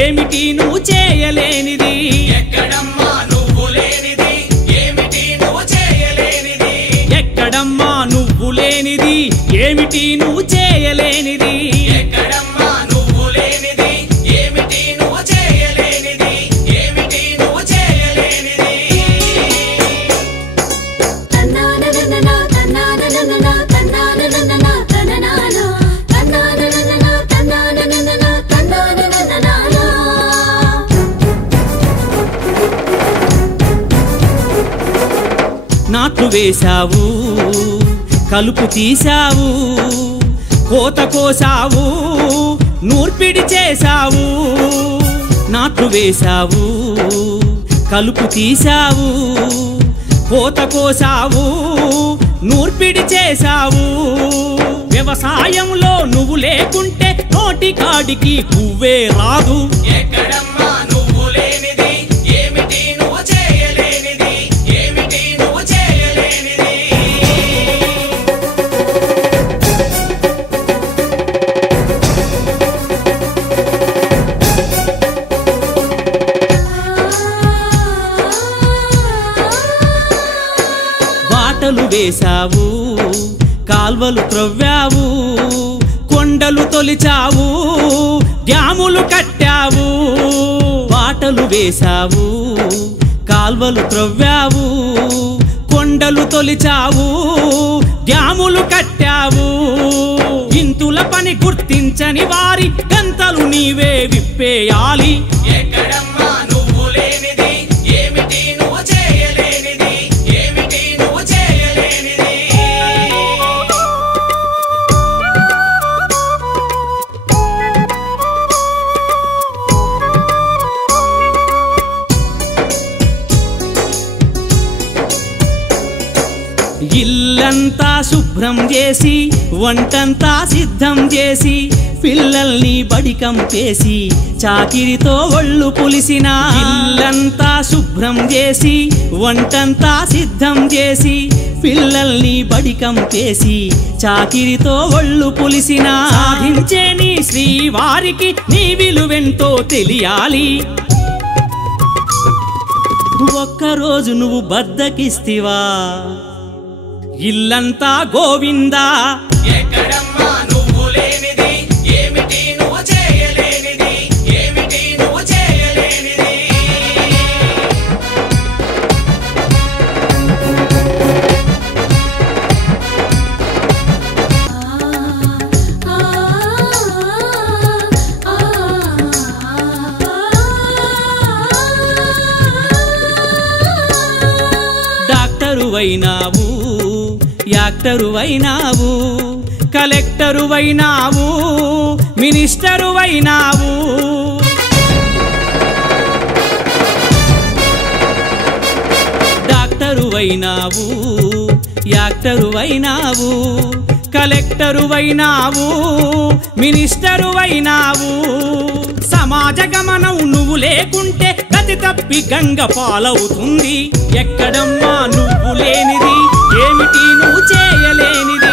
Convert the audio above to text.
ఏమిటి నువ్వు చేయలేనిది ఎక్కడమ్మా నువ్వు లేనిది ఏమిటి నువ్వు చేయలేనిది ఎక్కడమ్మా నువ్వు లేనిది ఏమిటి నువ్వు చేయలేనిది ఎక్కడమ్మా నువ్వు లేనిది ఏమిటి నువ్వు చేయలేనిది ఏమిటి నువ్వు చేయలేనిది తన్నానననా తన్నానననా తన్నానననా తననానా తన్నానననా తన్నానననా తన్నానననా నాట్లు వేశావు కలుపు తీశావు కోత కోసావు నూర్పిడి చేశావు నాట్లు వేశావు కలుపు తీశావు కోత కోసావు నూర్పిడి చేశావు వ్యవసాయంలో నువ్వు లేకుంటే నోటికాడికి పువ్వే రాదు ఎక్కడమ్మా నువ్వు లేనిది ఏమిటి నువ్వు చేయలేనిది ఏమిటి నువ్వు చేయలేనిది బాటలు వేశావు కాల్వలు త్రవ్వావు కొండలు తొలిచావు డ్యాములు కట్టావు బాటలు వేశావు కాల్వలు త్రవ్వావు కొండలు తొలిచావు డ్యాములు కట్టావు ఇంతుల పని గుర్తించని వారి గంతలు నీవే విప్పేయాలి ఎక్కడమ్మా నువ్వు లేనిది ఏమిటి నువ్వు చేయలేనిది ఏమిటి నువ్వు చేయలేనిది ఇల్లంతా శుభ్రం చేసి వంటంతా సిద్ధం చేసి పిల్లల్ని బడికంపేసి చాకిరితో ఒళ్ళు పులిసిన ఇల్లంతా శుభ్రం చేసి వంటంతా సిద్ధం చేసి పిల్లల్ని బడికంపేసి చాకిరితో ఒళ్ళు పులిసిన సాధించే నీ శ్రీవారికి నీ విలువెంతో తెలియాలి ఒక్కరోజు నువ్వు బద్దకిస్తివా ఇల్లంతా గోవిందా ఎక్కడమ్మా నువ్వు లేనిది ఏమిటి నువ్వు చేయలేనిది ఏమిటి నువ్వు చేయలేనిది డాక్టరు అయినావు యాక్టరు అయినావు కలెక్టరు అయినావు మినిస్టరు అయినావు డాక్టరు అయినావు యాక్టరు అయినావు కలెక్టరు అయినావు మినిస్టరు అయినావు సమాజ గమనం నువ్వు లేకుంటే గతి తప్పి గంగ పాలవుతుంది ఎక్కడమ్మా నువ్వు లేనిది ఏమిటి నువ్వు చేయలేనిది